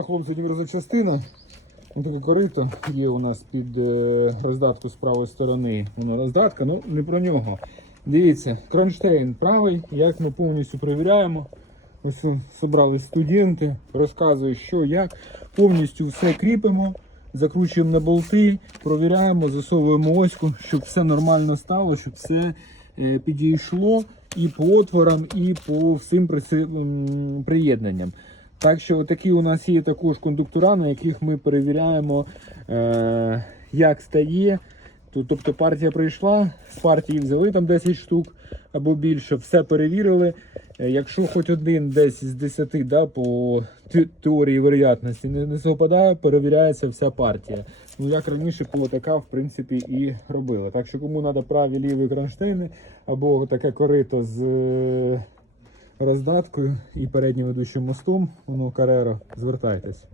Хлопці, запчастина. Ось таке корито є у нас під е, роздатку з правої сторони. Воно роздатка, ну не про нього. Дивіться, кронштейн правий, як ми повністю перевіряємо. Ось зібрали студенти, розказують, що, як. Повністю все кріпимо, закручуємо на болти, провіряємо, засовуємо оську, щоб все нормально стало, щоб все е, підійшло і по отворам, і по всім приєднанням. Так що такі у нас є також кондуктора, на яких ми перевіряємо, е, як стає. Тобто партія прийшла, з партії взяли там 10 штук або більше, все перевірили. Е, Якщо хоч один десь з 10 да, по те- теорії вероятності не, не совпадає, перевіряється вся партія. Ну як раніше така, в принципі, і робили. Так що кому треба праві ліві кронштейни або таке корито з е, роздаткою і переднім ведучим мостом, воно кареро, звертайтесь.